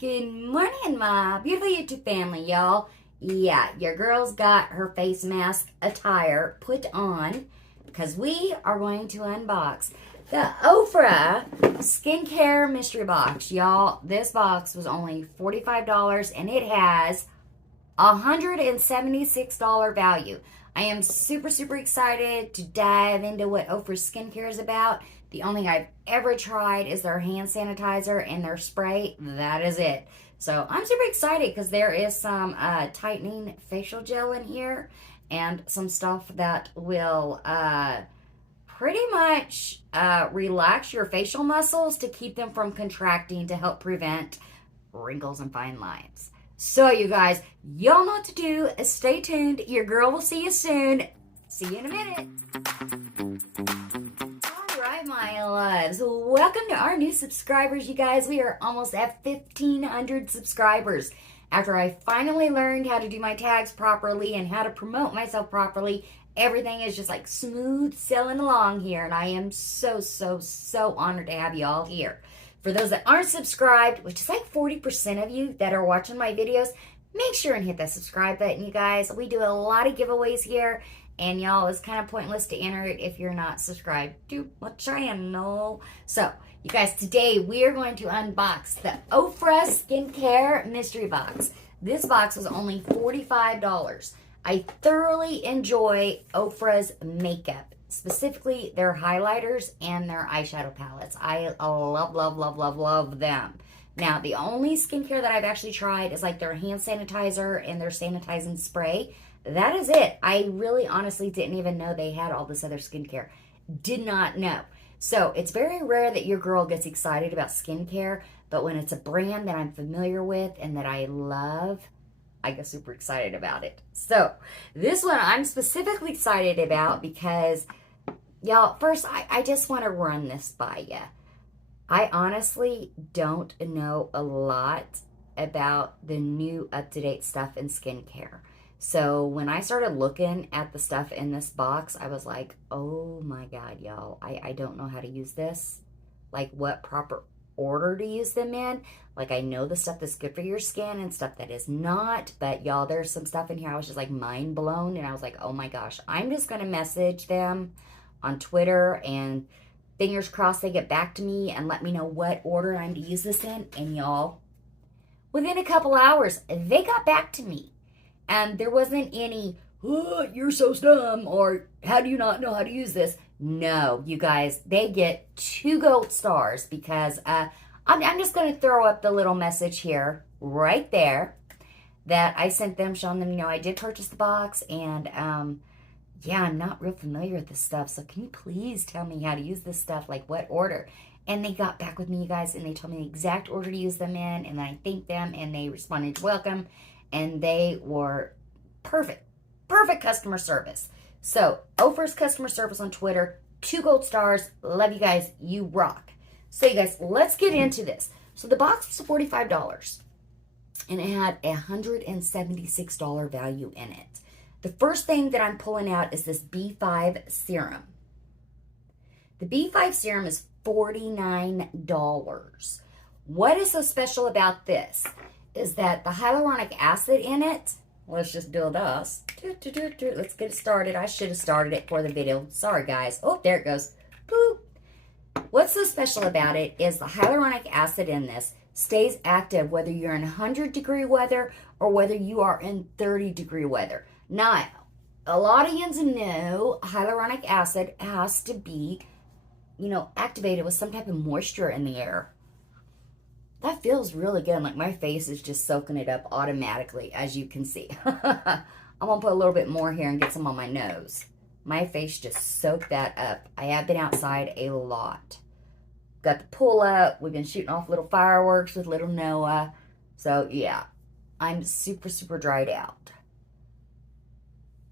Good morning, my beautiful YouTube family, y'all. Yeah, your girl's got her face mask attire put on because we are going to unbox the Ofra Skincare Mystery Box. Y'all, this box was only $45 and it has $176 value. I am super excited to dive into what Ofra Skincare is about. The only thing I've ever tried is their hand sanitizer and their spray. That is it. So I'm super excited because there is some tightening facial gel in here and some stuff that will pretty much relax your facial muscles to keep them from contracting to help prevent wrinkles and fine lines. So you guys, y'all know what to do. Stay tuned. Your girl will see you soon. See you in a minute. Alright, my loves. Welcome to our new subscribers, you guys. We are almost at 1,500 subscribers. After I finally learned how to do my tags properly and how to promote myself properly, everything is just like smooth sailing along here. And I am so honored to have you all here. For those that aren't subscribed, which is like 40% of you that are watching my videos, make sure and hit that subscribe button, you guys. We do a lot of giveaways here, and y'all, it's kind of pointless to enter it if you're not subscribed to my channel. So, you guys, today we are going to unbox the Ofra Skincare Mystery Box. This box was only $45. I thoroughly enjoy Ofra's makeup. Specifically their highlighters and their eyeshadow palettes. I love them. Now, the only skincare that I've actually tried is like their hand sanitizer and their sanitizing spray. That is it. I really honestly didn't even know they had all this other skincare. Did not know. So it's very rare that your girl gets excited about skincare, but when it's a brand that I'm familiar with and that I love, I get super excited about it. So this one I'm specifically excited about because, y'all, first I just want to run this by you. I honestly don't know a lot about the new up-to-date stuff in skincare. So when I started looking at the stuff in this box, I was like, oh my God, y'all, I don't know how to use this. Like what proper order to use them in. Like I know the stuff that's good for your skin and stuff that is not, but y'all, there's some stuff in here I was just like mind blown, and I was like, oh my gosh, I'm just gonna message them on Twitter and fingers crossed they get back to me and let me know what order I'm to use this in. And y'all, within a couple hours they got back to me, and there wasn't any, oh, you're so dumb, or how do you not know how to use this? No, you guys, they get 2 gold stars because I'm just going to throw up the little message here, right there, that I sent them, showing them, you know, I did purchase the box, and yeah, I'm not real familiar with this stuff, so can you please tell me how to use this stuff, like what order? And they got back with me, you guys, and they told me the exact order to use them in, and I thanked them, and they responded welcome, and they were perfect customer service. So, Ofra's customer service on Twitter, 2 gold stars. Love you guys. You rock. So, you guys, let's get into this. So, the box was $45, and it had a $176 value in it. The first thing that I'm pulling out is this B5 serum. The B5 serum is $49. What is so special about this is that the hyaluronic acid in it, let's just do this. Let's get it started. I should have started it for the video. Sorry, guys. Oh, there it goes. Boop. What's so special about it is the hyaluronic acid in this stays active whether you're in 100-degree weather or whether you are in 30-degree weather. Now, a lot of you know hyaluronic acid has to be, you know, activated with some type of moisture in the air. That feels really good. Like my face is just soaking it up automatically, as you can see. I'm going to put a little bit more here and get some on my nose. My face just soaked that up. I have been outside a lot. Got the pull up. We've been shooting off little fireworks with little Noah. So, yeah. I'm super dried out.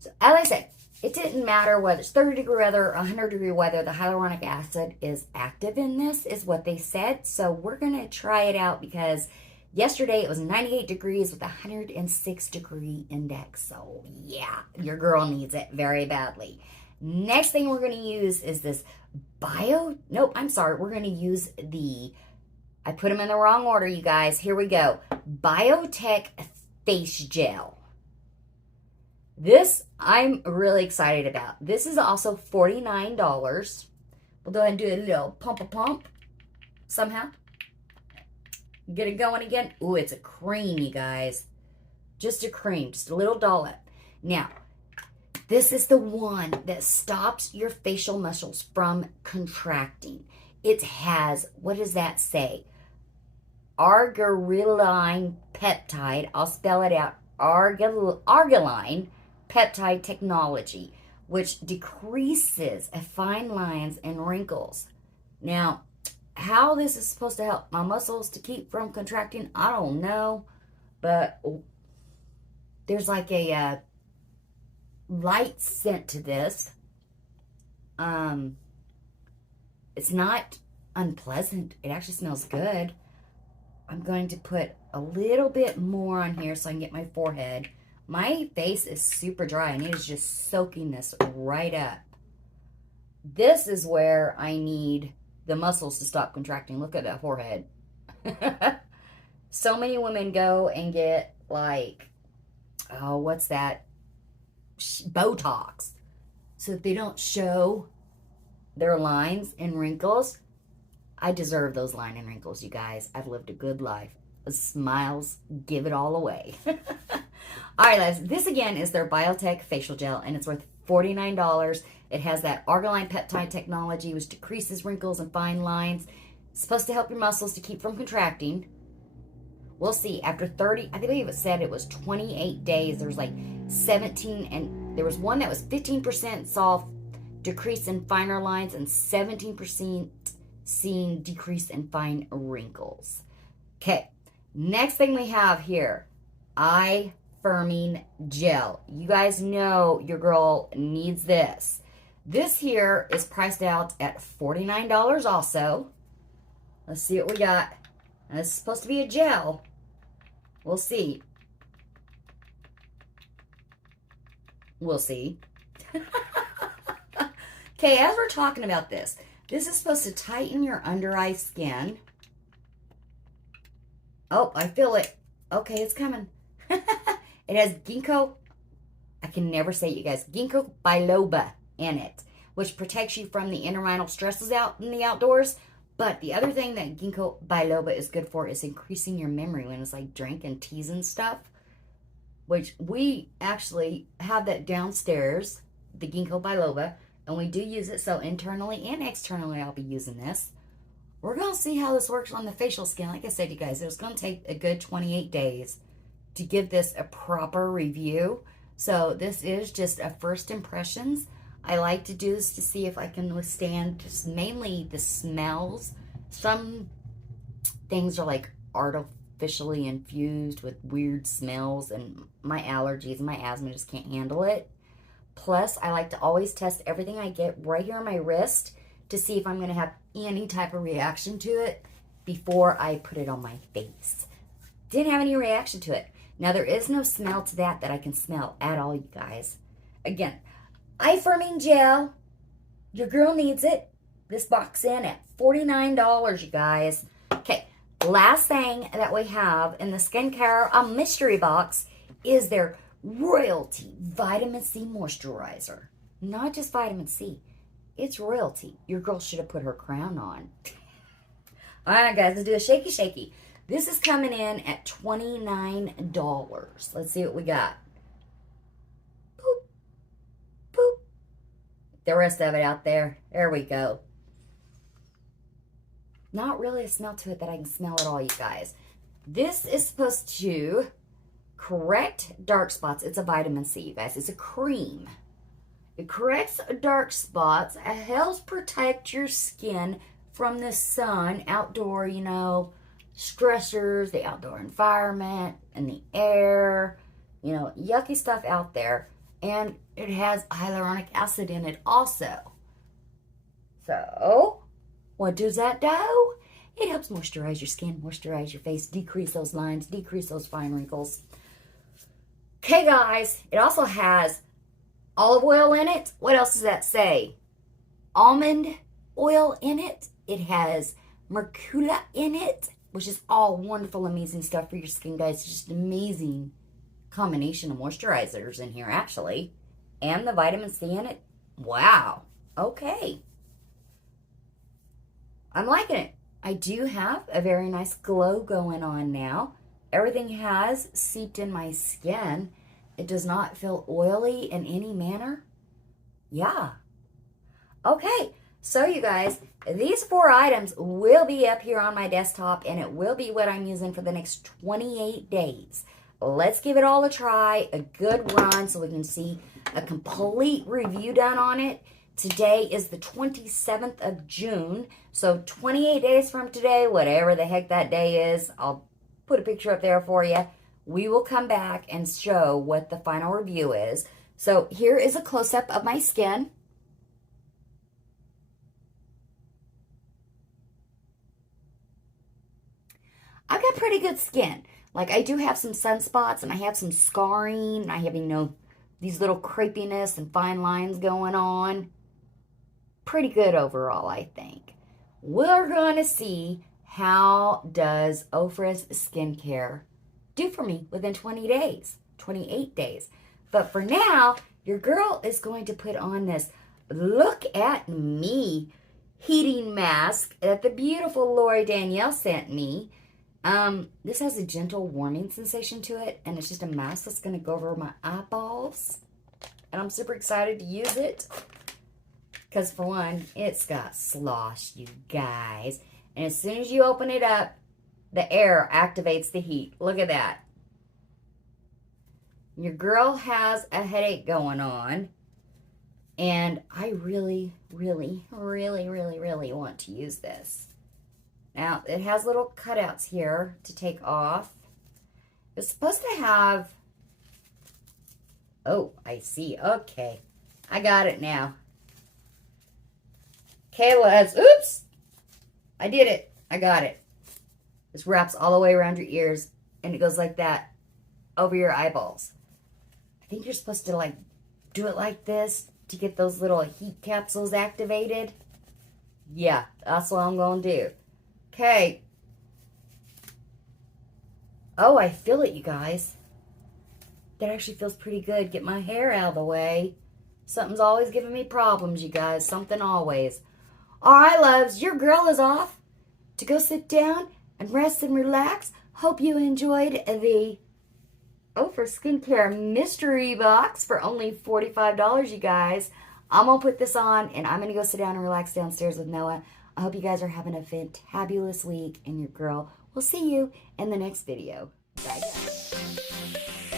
So, as I said, it didn't matter whether it's 30-degree weather or 100-degree weather. The hyaluronic acid is active in this, is what they said. So we're going to try it out because yesterday it was 98 degrees with a 106-degree index. So yeah, your girl needs it very badly. Next thing we're going to use is this we're going to use the I put them in the wrong order, you guys. Here we go. Biotech Face Gel. This I'm really excited about. This is also $49. We'll go ahead and do a little pump somehow. Get it going again. Ooh, it's a cream, you guys. Just a cream, just a little dollop. Now, this is the one that stops your facial muscles from contracting. It has, what does that say? Argireline peptide. I'll spell it out. Argireline peptide technology, which decreases fine lines and wrinkles. Now, how this is supposed to help my muscles to keep from contracting, I don't know. But there's like a light scent to this. It's not unpleasant. It actually smells good. I'm going to put a little bit more on here so I can get my forehead. My face is super dry and it is just soaking this right up. This is where I need the muscles to stop contracting. Look at that forehead. So many women go and get like, oh, what's that? Botox. So if they don't show their lines and wrinkles, I deserve those lines and wrinkles, you guys. I've lived a good life. Smiles give it all away. All right, guys. This, again, is their Biotech Facial Gel, and it's worth $49. It has that argireline peptide technology, which decreases wrinkles and fine lines. It's supposed to help your muscles to keep from contracting. We'll see. After 30, I believe it said it was 28 days. There was like 17, and there was one that was 15% saw decrease in finer lines and 17% seeing decrease in fine wrinkles. Okay, next thing we have here, eye firming gel. You guys know your girl needs this. This here is priced out at $49 also. Let's see what we got. Now, this is supposed to be a gel. We'll see. We'll see. Okay, as we're talking about this is supposed to tighten your under eye skin. Oh, I feel it. Okay, it's coming. It has ginkgo, I can never say it, you guys, ginkgo biloba in it, which protects you from the environmental stresses out in the outdoors. But the other thing that ginkgo biloba is good for is increasing your memory when it's like drinking teas and stuff, which we actually have that downstairs, the ginkgo biloba, and we do use it. So internally and externally, I'll be using this. We're going to see how this works on the facial skin. Like I said, you guys, it was going to take a good 28 days to give this a proper review. So this is just a first impressions. I like to do this to see if I can withstand just mainly the smells. Some things are like artificially infused with weird smells, and my allergies and my asthma just can't handle it. Plus, I like to always test everything I get right here on my wrist to see if I'm going to have any type of reaction to it before I put it on my face. Didn't have any reaction to it. Now, there is no smell to that I can smell at all, you guys. Again, eye firming gel. Your girl needs it. This box in at $49, you guys. Okay, last thing that we have in the skincare mystery box is their Royalty Vitamin C Moisturizer. Not just vitamin C. It's royalty. Your girl should have put her crown on. All right, guys, let's do a shaky shaky. This is coming in at $29. Let's see what we got. Boop. Boop. The rest of it out there. There we go. Not really a smell to it that I can smell at all, you guys. This is supposed to correct dark spots. It's a vitamin C, you guys. It's a cream. It corrects dark spots. It helps protect your skin from the sun, outdoor, you know, stressors, the outdoor environment, and the air, you know, yucky stuff out there. And it has hyaluronic acid in it also. So, what does that do? It helps moisturize your skin, moisturize your face, decrease those lines, decrease those fine wrinkles. Okay, guys, it also has olive oil in it. What else does that say? Almond oil in it. It has mercula in it. which is all wonderful, amazing stuff for your skin, guys. It's just an amazing combination of moisturizers in here, actually. And the vitamin C in it. Wow. Okay. I'm liking it. I do have a very nice glow going on now. Everything has seeped in my skin. It does not feel oily in any manner. Yeah. Okay. So you guys, these 4 items will be up here on my desktop, and it will be what I'm using for the next 28 days. Let's give it all a try, a good run, so we can see a complete review done on it. Today is the 27th of June, so 28 days from today, whatever the heck that day is, I'll put a picture up there for you. We will come back and show what the final review is. So here is a close-up of my skin. I've got pretty good skin. Like, I do have some sunspots, and I have some scarring, and I have, these little crepiness and fine lines going on. Pretty good overall, I think. We're going to see how does Ofra's skincare do for me within 20 days, 28 days. But for now, your girl is going to put on this Look at Me heating mask that the beautiful Lori Danielle sent me. This has a gentle warming sensation to it, and it's just a mask that's going to go over my eyeballs. And I'm super excited to use it. Because for one, it's got slosh, you guys. And as soon as you open it up, the air activates the heat. Look at that. Your girl has a headache going on. And I really, really, really, really, really want to use this. Now, it has little cutouts here to take off. It's supposed to have... Oh, I see. Okay. I got it now. Kayla has... Oops! I did it. I got it. This wraps all the way around your ears, and it goes like that over your eyeballs. I think you're supposed to, do it like this to get those little heat capsules activated. Yeah, that's what I'm going to do. Okay. Oh, I feel it, you guys. That actually feels pretty good. Get my hair out of the way. Something's always giving me problems, you guys. Something always. All right, loves. Your girl is off to go sit down and rest and relax. Hope you enjoyed the Ofra Skincare Mystery Box for only $45, you guys. I'm going to put this on, and I'm going to go sit down and relax downstairs with Noah. I hope you guys are having a fantabulous week, and your girl will see you in the next video. Bye, guys.